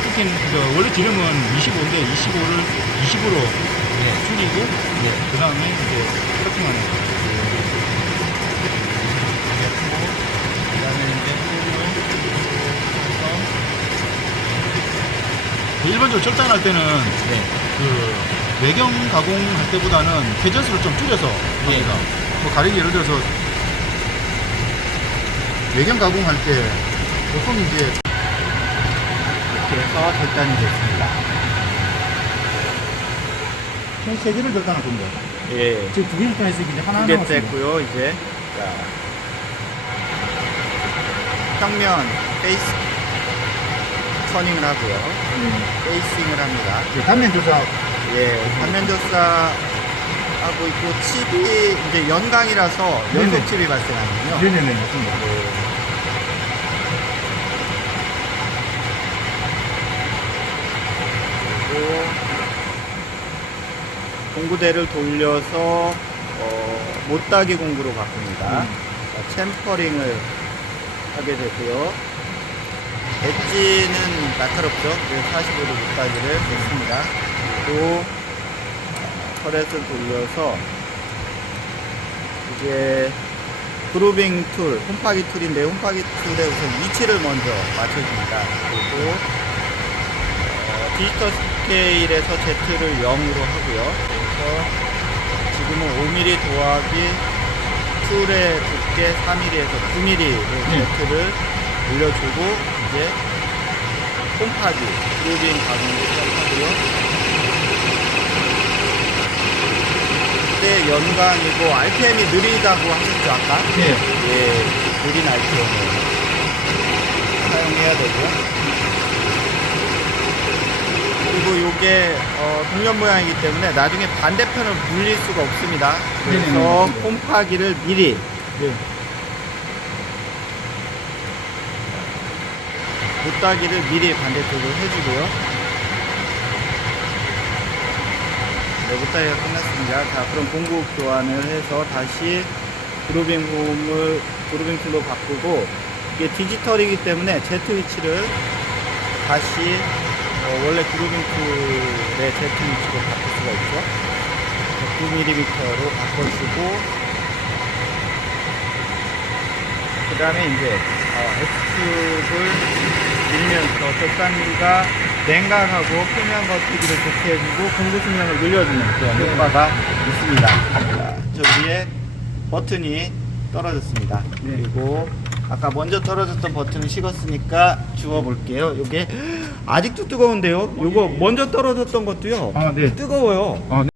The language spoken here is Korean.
커팅, 그 원래 지름은 25인데 25를 20으로 줄이고, 그 다음에 이제 커팅하는 거. 그 다음에 이제 그 일반적으로 절단할 때는 그 외경 가공할 때보다는 회전수를 좀 줄여서 합니다. 뭐 가령 예를 들어서 외경 가공할 때 보통 이제 이렇게 해서 절단이 됐습니다. 총 3개를 절단할 건데 예. 지금 2개 절단했으니까 이제 하나 두개 남았습니다. 뺐고요, 이제. 자. 평면 페이스 터닝을 하고요. 페이싱을 합니다. 이제 단면 조사 예, 단면조사 하고 있고 칩이 이제 연강이라서 네네. 연속 칩이 발생하는군요. 네네네 맞습니다. 그 공구대를 돌려서 어, 못따기 공구로 바꿉니다. 자, 챔퍼링을 하게 되고요. 엣지는 날카롭죠. 그래서 45도 못따기를 했습니다. 그리고 어, 터렛을 돌려서 이제 그루빙 툴, 홈파기 툴인데 홈파기 툴에 우선 위치를 먼저 맞춰줍니다. 그리고 어, 디지털 스케일에서 Z를 0으로 하고요. 지금은 5mm 더하기 툴의 두께 3mm에서 9mm로 Z를 올려주고 이제 홈파기, 그루빙 가공을 시작하고요. 그때 연간이고 RPM이 느리다고 하셨죠 아까? 네. 예, 느린 RPM을 사용해야 되고요. 그리고 요게 어, 동전 모양이기 때문에 나중에 반대편을 물릴 수가 없습니다. 그래서 네네네. 홈파기를 미리 네. 못따기를 미리 반대쪽으로 해주고요. 네, 못따기가 끝났습니다. 자, 그럼 공구 교환을 해서 다시 그루빙 홈을 그루빙 툴로 바꾸고 이게 디지털이기 때문에 Z 위치를 다시 어, 원래 툴의 Z 위치로 바꿀 수가 있죠. 9mm로 바꿔주고 그 다음에 이제 어, X축을 밀면서 절단기가 냉각하고 표면 거치기를 좋게 해주고 공구 수명을 늘려주는 그런 효과가 있습니다. 자, 저 위에 버튼이 떨어졌습니다. 네. 그리고 아까 먼저 떨어졌던 버튼을 식었으니까 주워 볼게요. 이게 아직도 뜨거운데요. 이거 먼저 떨어졌던 것도요. 아, 네. 뜨거워요. 아, 네.